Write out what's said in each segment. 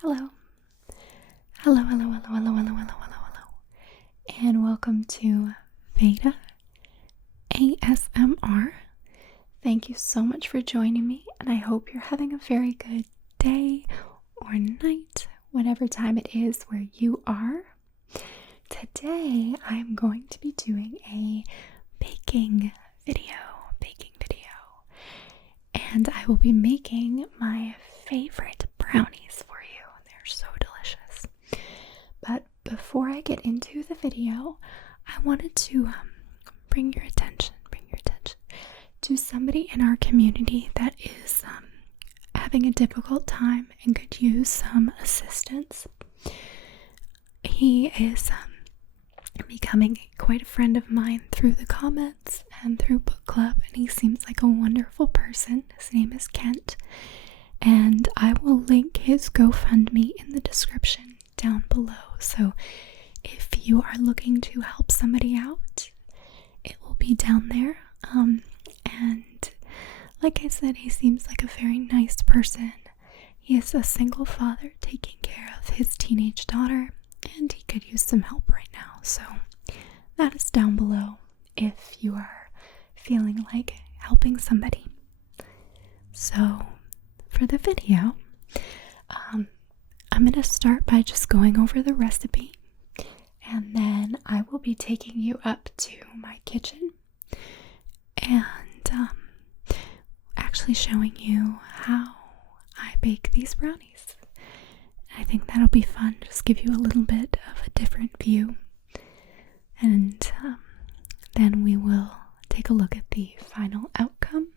Hello. Hello. And welcome to Veda ASMR. Thank you so much for joining me, and I hope you're having a very good day or night, whatever time it is where you are. Today, I'm going to be doing a baking video, and I will be making my favorite brownies for you. They're so delicious. But before I get into the video, I wanted to bring your attention to somebody in our community that is having a difficult time and could use some assistance. He is becoming quite a friend of mine through the comments and through book club, and he seems like a wonderful person. His name is Kent, and I will link his GoFundMe in the description down below. So if you are looking to help somebody out, it will be down there. And like I said, he seems like a very nice person. He is a single father taking care of his teenage daughter, and he could use some help right now. So that is down below if you are feeling like helping somebody. So for the video, I'm going to start by just going over the recipe, and then I will be taking you up to my kitchen and actually showing you how I bake these brownies. I think that'll be fun, just give you a little bit of a different view, and then we will take a look at the final outcome,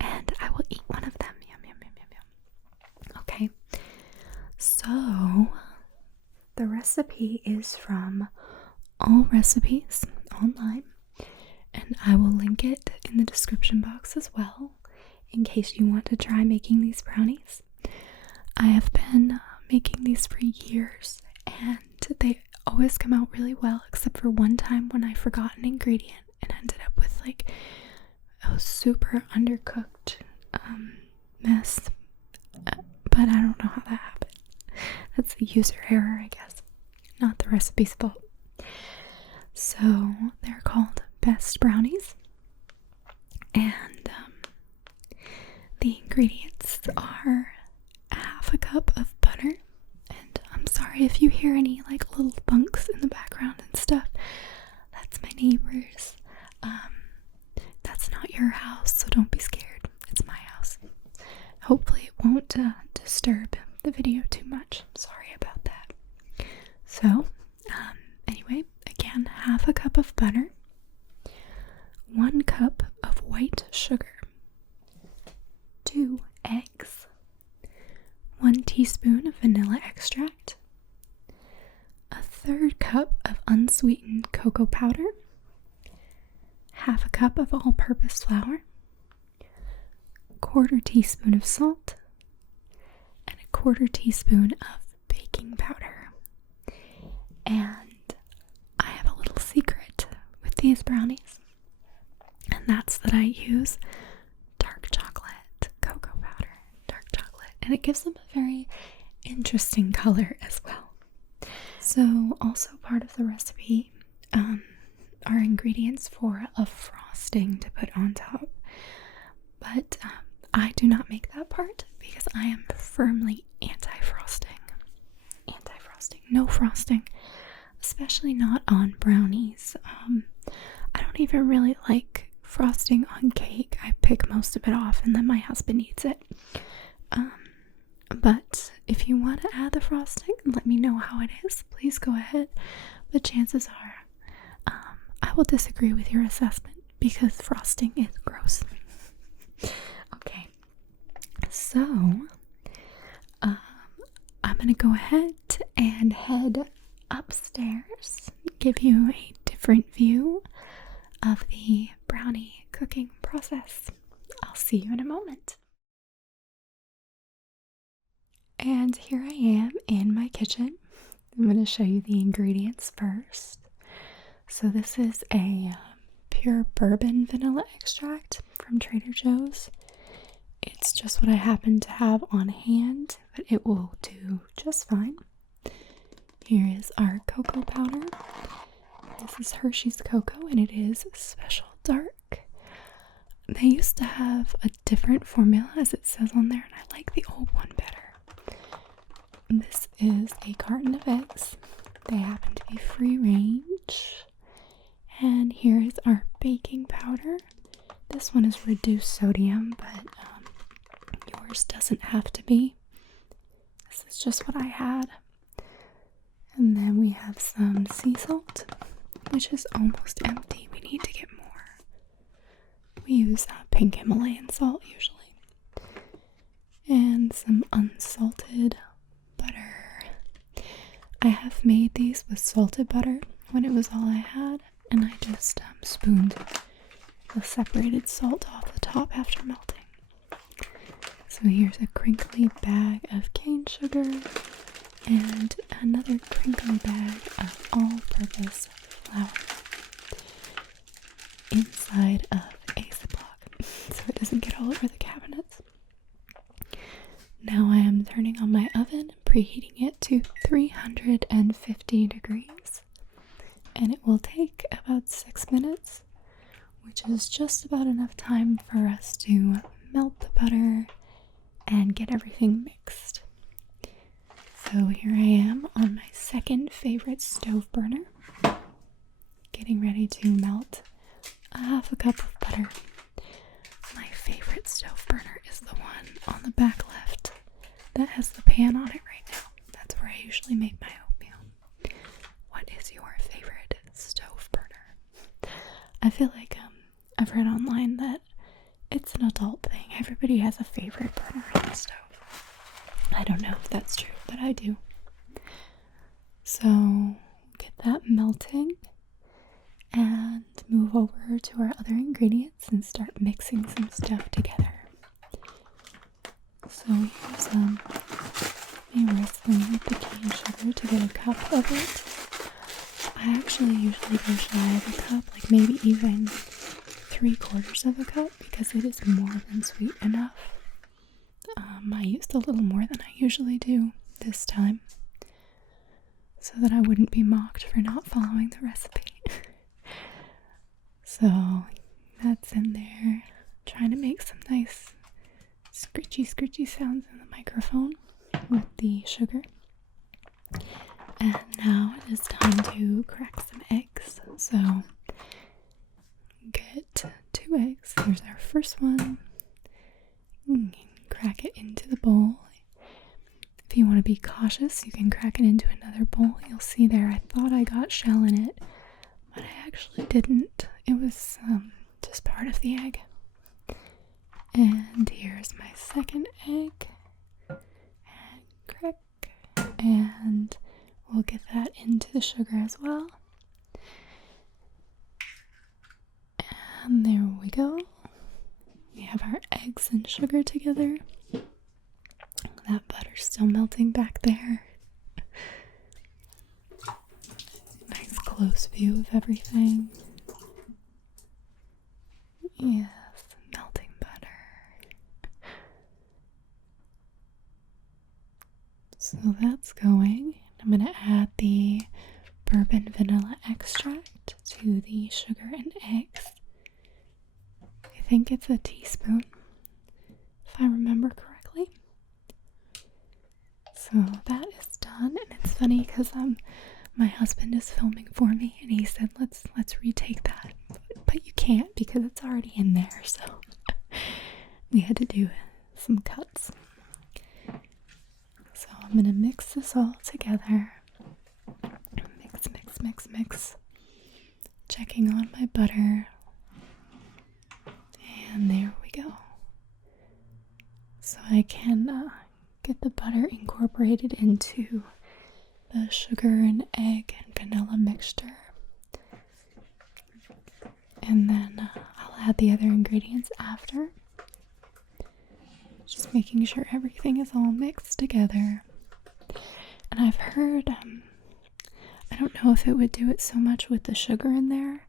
and I will eat one of them. Yum. Okay, so the recipe is from All Recipes online, and I will link it in the description box as well in case you want to try making these brownies. I have been making these for years, and they always come out really well, except for one time when I forgot an ingredient and ended up with like a super undercooked mess. But I don't know how that happened. That's a user error, I guess, not the recipe's fault. So they're called Best Brownies, and the ingredients are half a cup of butter. And I'm sorry if you hear any like little bunks in the background and stuff. That's my neighbors. That's not your house, so don't be scared. It's my house. Hopefully it won't disturb the video too much. I'm sorry about that. So, anyway, again, half a cup of butter, 1 cup of white sugar, 2 eggs, 1 teaspoon of vanilla extract, 1/3 cup of unsweetened cocoa powder, half a cup of all-purpose flour, 1/4 teaspoon of salt, and 1/4 teaspoon of baking powder. And I have a little secret with these brownies, and that's that I use dark chocolate cocoa powder, and it gives them a very interesting color as well. So also part of the recipe are ingredients for a frosting to put on top, but I do not make that part because I am firmly anti-frosting. No frosting, especially not on brownies. I don't even really like frosting on cake. I pick most of it off and then my husband eats it. But if you want to add the frosting and let me know how it is, please go ahead. But chances are I will disagree with your assessment because frosting is gross. Okay, so I'm gonna go ahead and head upstairs, give you a different view of the brownie cooking process. I'll see you in a moment. And here I am in my kitchen. I'm going to show you the ingredients first. So this is a pure bourbon vanilla extract from Trader Joe's, It's just what I happen to have on hand, but it will do just fine. Here is our cocoa powder. This is Hershey's Cocoa, and it is special dark. They used to have a different formula, as it says on there, and I like the old one better. This is a carton of eggs. They happen to be free range. And here is our baking powder. This one is reduced sodium, but yours doesn't have to be. This is just what I had. And then we have some sea salt, which is almost empty. We need to get more. We use pink Himalayan salt usually. And some unsalted butter. I have made these with salted butter when it was all I had, and I just spooned the separated salt off the top after melting. So here's a crinkly bag of cane sugar and another crinkly bag of all-purpose flour inside of a Ziploc so it doesn't get all over the cabinets. Now I am turning on my oven, preheating it to 350 degrees, and it will take about 6 minutes, which is just about enough time for us to melt the butter and get everything mixed. So here I am on my second favorite stove burner, getting ready to melt a half a cup of butter. My favorite stove burner is the one on the back left that has the pan on it right now. That's where I usually make my oatmeal. What is your favorite stove burner? I feel like I've read online that it's an adult thing. Everybody has a favorite burner on the stove. I don't know if that's true, but I do. So get that melting and move over to our other ingredients and start mixing some stuff together. So here's me wrestling with the cane sugar to get a cup of it. I actually usually go shy of a cup, like maybe even 3/4 of a cup, because it is more than sweet enough. I used a little more than I usually do this time, so that I wouldn't be mocked for not following the recipe. So that's in there, trying to make some nice scritchy sounds in the microphone with the sugar. And now it is time to crack some eggs. So get 2 eggs. Here's our first one. Crack it into the bowl. If you want to be cautious, you can crack it into another bowl. You'll see there, I thought I got shell in it, but I actually didn't. It was just part of the egg. And here's my second egg. And crack. And we'll get that into the sugar as well. And there we go. We have our eggs and sugar together. That butter's still melting back there. Nice close view of everything. Yes, melting butter. So that's going. I'm going to add the bourbon vanilla extract to the sugar and eggs. I think it's a teaspoon, if I remember correctly. So that is done, and it's funny because my husband is filming for me, and he said let's retake that, but you can't because it's already in there. So we had to do some cuts. So I'm gonna mix this all together. Mix. Checking on my butter. And there we go. So I can get the butter incorporated into the sugar and egg and vanilla mixture. And then I'll add the other ingredients after. Just making sure everything is all mixed together. And I've heard, I don't know if it would do it so much with the sugar in there,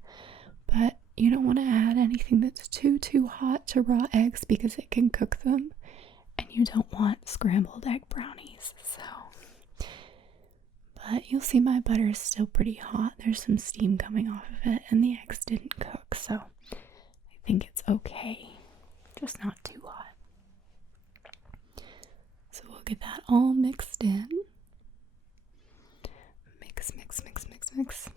but you don't want to add anything that's too hot to raw eggs because it can cook them, and you don't want scrambled egg brownies. So, but you'll see my butter is still pretty hot. There's some steam coming off of it, and the eggs didn't cook, so I think it's okay. Just not too hot. So we'll get that all mixed in. Mix.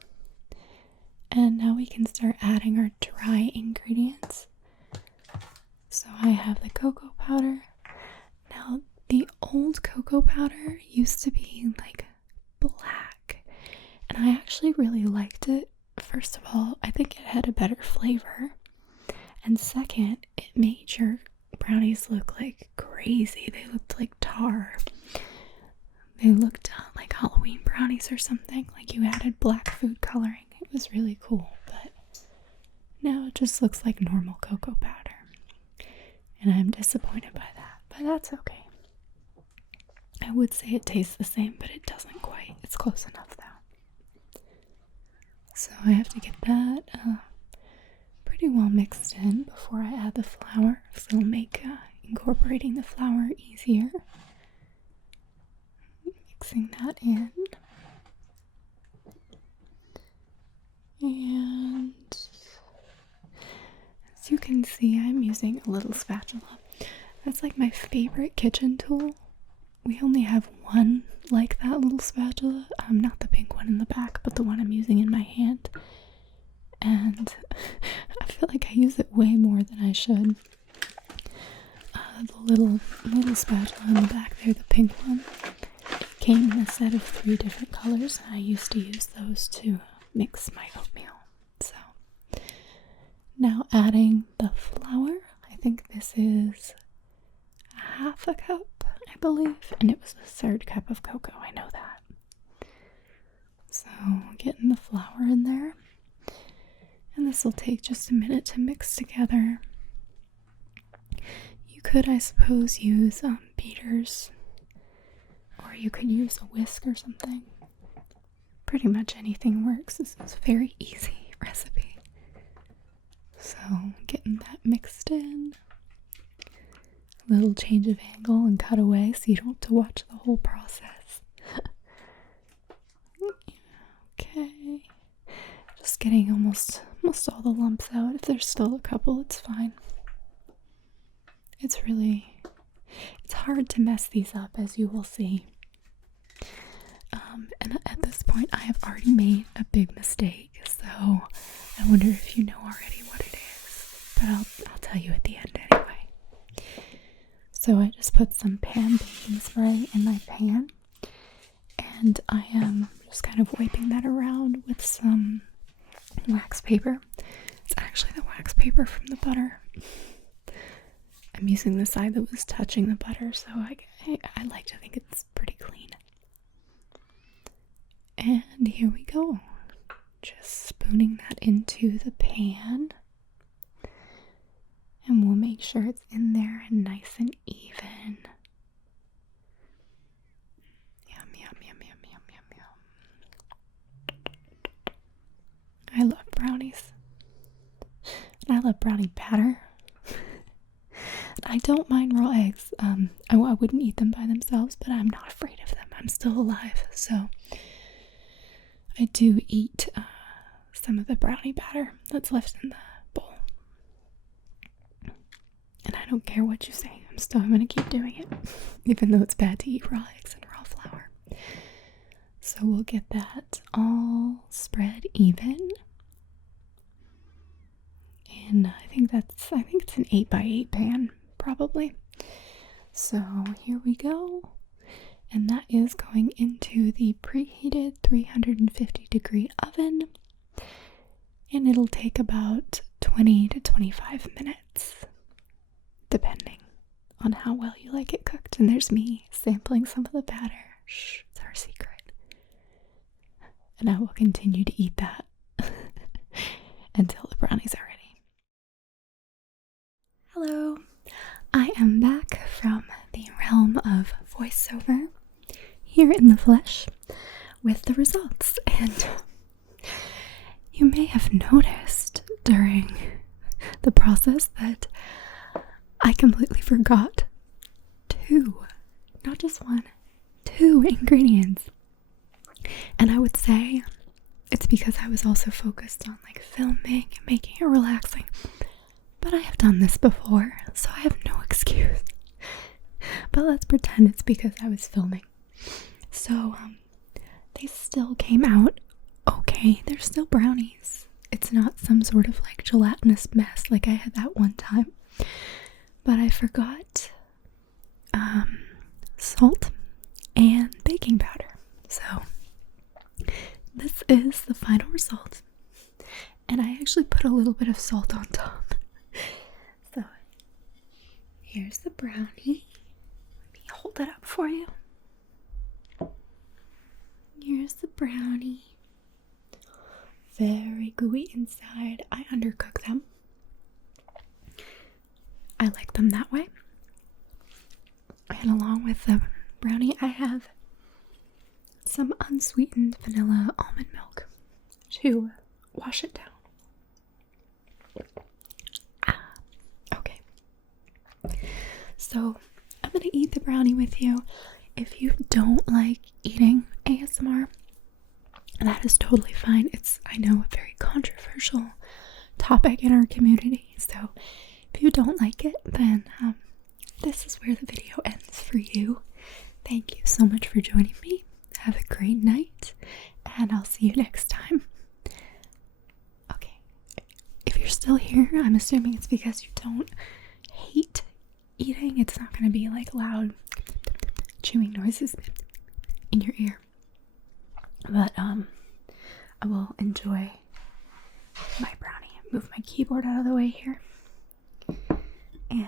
And now we can start adding our dry ingredients. So I have the cocoa powder. Now, the old cocoa powder used to be like black, and I actually really liked it. First of all, I think it had a better flavor, and second, it made your brownies look like crazy. They looked like tar. They looked like Halloween brownies or something, like you added black food coloring. It was really cool, but now it just looks like normal cocoa powder, and I'm disappointed by that, but that's okay. I would say it tastes the same, but it doesn't quite. It's close enough though. So I have to get that pretty well mixed in before I add the flour, so it'll make incorporating the flour easier. Mixing that in. And as you can see, I'm using a little spatula. That's like my favorite kitchen tool. We only have one like that little spatula. Not the pink one in the back, but the one I'm using in my hand. And I feel like I use it way more than I should. The little spatula in the back there, the pink one, came in a set of 3 different colors, and I used to use those to mix my oatmeal. So now adding the flour. I think this is half a cup, I believe, and it was the 3rd cup of cocoa. I know that. So getting the flour in there, and this will take just a minute to mix together. You could, I suppose, use beaters, or you could use a whisk or something. Pretty much anything works. This is a very easy recipe. So getting that mixed in. A little change of angle and cut away so you don't have to watch the whole process. Okay. Just getting almost all the lumps out. If there's still a couple, it's fine. It's hard to mess these up, as you will see. And at this point, I have already made a big mistake, so I wonder if you know already what it is. But I'll tell you at the end anyway. So I just put some pan baking spray in my pan, and I am just kind of wiping that around with some wax paper. It's actually the wax paper from the butter. I'm using the side that was touching the butter, so I like to think it's pretty clean. And here we go. Just spooning that into the pan. And we'll make sure it's in there and nice and even. Yum, yum, yum, yum, yum, yum, yum. I love brownies. And I love brownie batter. I don't mind raw eggs. I wouldn't eat them by themselves, but I'm not afraid of them. I'm still alive, so I do eat some of the brownie batter that's left in the bowl. And I don't care what you say. I'm still going to keep doing it, even though it's bad to eat raw eggs and raw flour. So we'll get that all spread even. And I think it's an 8x8 pan, probably. So here we go. And that is going into the preheated 350-degree oven. And it'll take about 20 to 25 minutes, depending on how well you like it cooked. And there's me sampling some of the batter. Shh, it's our secret. And I will continue to eat that until the brownies are ready. Hello, I am back from the realm of voiceover, here in the flesh, with the results. And you may have noticed during the process that I completely forgot not just one, two ingredients. And I would say it's because I was also focused on like filming and making it relaxing. But I have done this before, so I have no excuse. But let's pretend it's because I was filming. So, they still came out okay. They're still brownies. It's not some sort of like gelatinous mess like I had that one time. But I forgot salt and baking powder. So, this is the final result. And I actually put a little bit of salt on top. So, here's the brownie. Let me hold it up for you. Here's the brownie. Very gooey inside. I undercook them. I like them that way. And along with the brownie, I have some unsweetened vanilla almond milk to wash it down. Okay. So, I'm going to eat the brownie with you. If you don't like eating ASMR, that is totally fine. It's, I know, a very controversial topic in our community. So, if you don't like it, then this is where the video ends for you. Thank you so much for joining me. Have a great night, and I'll see you next time. Okay, if you're still here, I'm assuming it's because you don't hate eating. It's not going to be like loud chewing noises in your ear. But I will enjoy my brownie. Move my keyboard out of the way here. And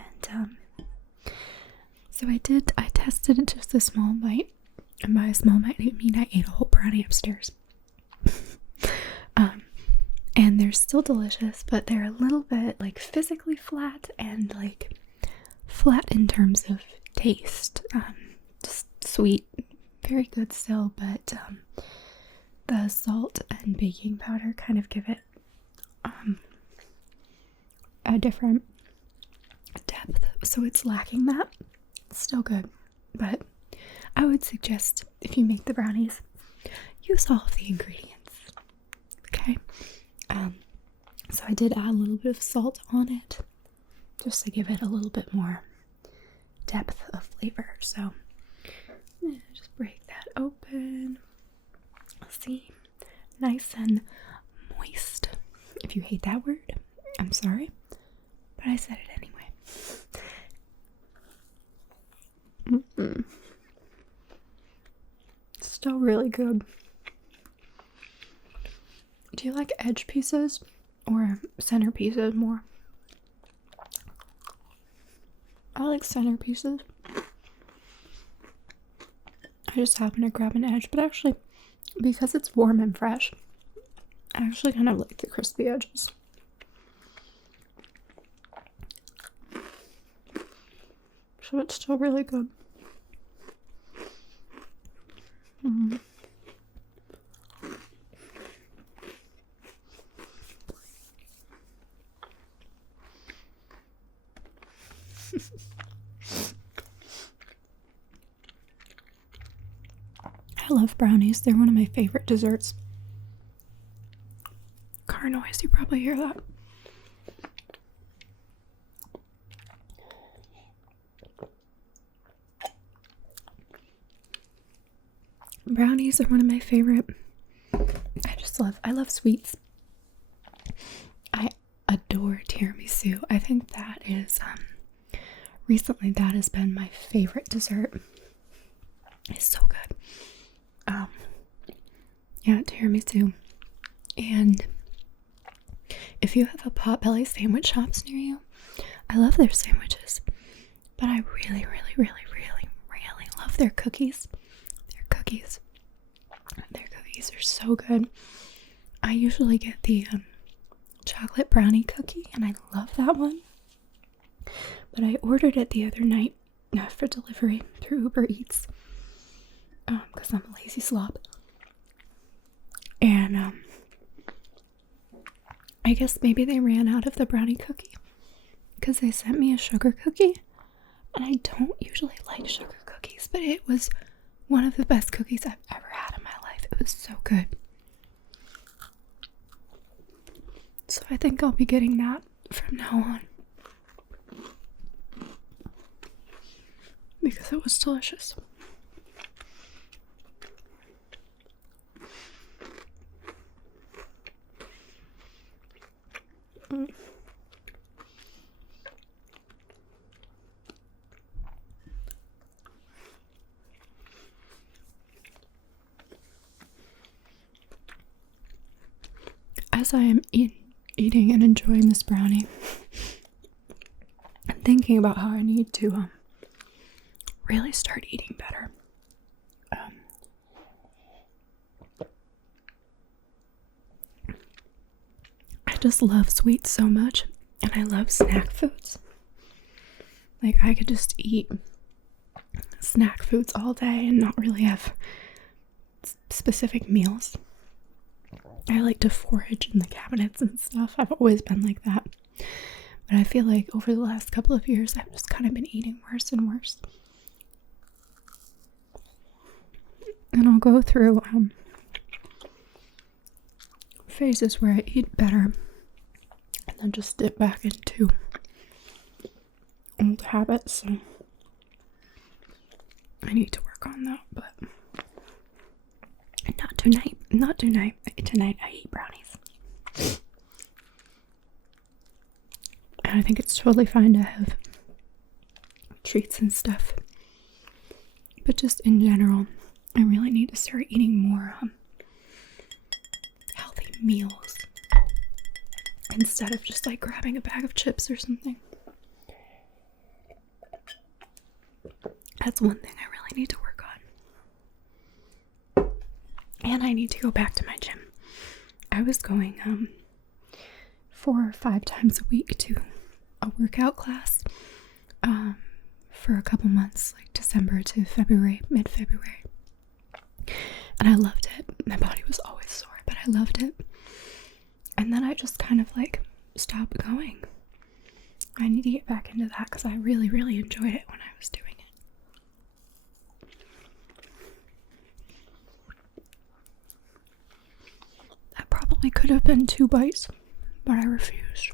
so I tested just a small bite. And by a small bite, I mean I ate a whole brownie upstairs. And they're still delicious, but they're a little bit like physically flat and like flat in terms of taste. Just sweet, very good still, but the salt and baking powder kind of give it a different depth, so it's lacking that. It's still good, but I would suggest if you make the brownies, use all of the ingredients. Okay, so I did add a little bit of salt on it just to give it a little bit more depth of flavor. So just break that open. See, nice and moist. If you hate that word, I'm sorry, but I said it anyway. Still really good. Do you like edge pieces or center pieces more? I like center pieces. I just happen to grab an edge, but actually, because it's warm and fresh, I actually kind of like the crispy edges. So it's still really good. I love brownies. They're one of my favorite desserts. Car noise, you probably hear that. Brownies are one of my favorite. I love sweets. I adore tiramisu. I think that is, recently that has been my favorite dessert. It's so good. Yeah, tiramisu. And if you have a Potbelly sandwich shops near you, I love their sandwiches. But I really, really, really, really, really love their cookies. Their cookies are so good. I usually get the chocolate brownie cookie, and I love that one. But I ordered it the other night for delivery through Uber Eats because I'm a lazy slob. And I guess maybe they ran out of the brownie cookie because they sent me a sugar cookie, and I don't usually like sugar cookies, but it was one of the best cookies I've ever had in my life. It was so good. So I think I'll be getting that from now on because it was delicious. As I am eating and enjoying this brownie, I'm thinking about how I need to really start eating better. I just love sweets so much, and I love snack foods. Like, I could just eat snack foods all day and not really have specific meals. I like to forage in the cabinets and stuff. I've always been like that. But I feel like over the last couple of years, I've just kind of been eating worse and worse. And I'll go through phases where I eat better and then just dip back into old habits. So I need to work on that, but not tonight. Not tonight. Tonight I eat brownies. And I think it's totally fine to have treats and stuff. But just in general, I really need to start eating more healthy meals instead of just like grabbing a bag of chips or something. That's one thing I really need to work on. And I need to go back to my gym. I was going 4 or 5 times a week to a workout class for a couple months, like December to February, mid-February. And I loved it. My body was always sore, but I loved it. And then I just kind of like stopped going. I need to get back into that because I really, really enjoyed it when I was doing it. That probably could have been 2 bites, but I refused.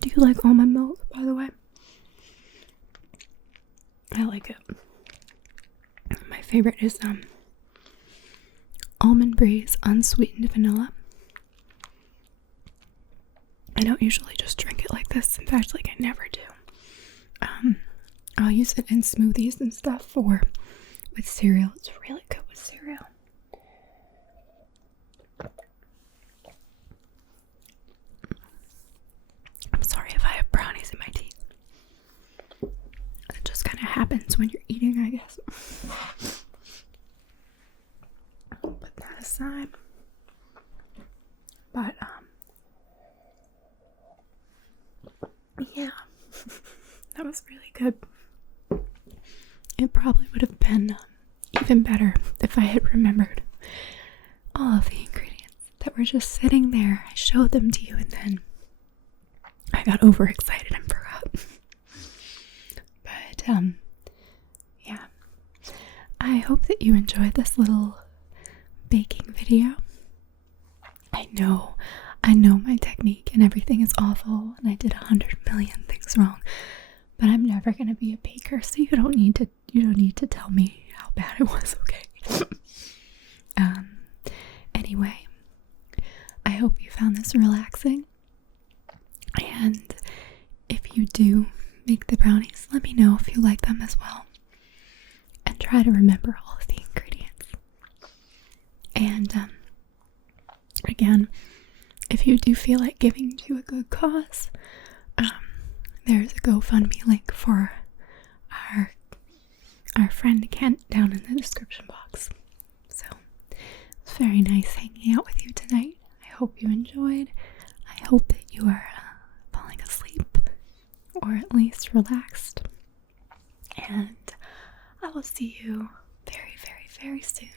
Do you like almond milk, by the way? I like it. My favorite is Almond Breeze unsweetened vanilla. I don't usually just drink it like this. In fact, like I never do. I'll use it in smoothies and stuff or with cereal. It's really good with cereal. I'm sorry if I have brownies in my teeth. It just kind of happens when you're eating, I guess. Put that aside. But, yeah, that was really good. It probably would have been even better if I had remembered all of the ingredients that were just sitting there. I showed them to you and then I got overexcited and forgot. But, yeah. I hope that you enjoyed this little baking video. I know my technique and everything is awful and I did 100 million things wrong, but I'm never gonna be a baker, so you don't need to tell me how bad it was, okay? Anyway, I hope you found this relaxing, and if you do make the brownies, let me know if you like them as well, and try to remember all of the ingredients. And again, if you do feel like giving to a good cause, there's a GoFundMe link for our friend Kent down in the description box. So it's very nice hanging out with you tonight. I hope you enjoyed. I hope that you are falling asleep or at least relaxed. And I will see you very, very, very soon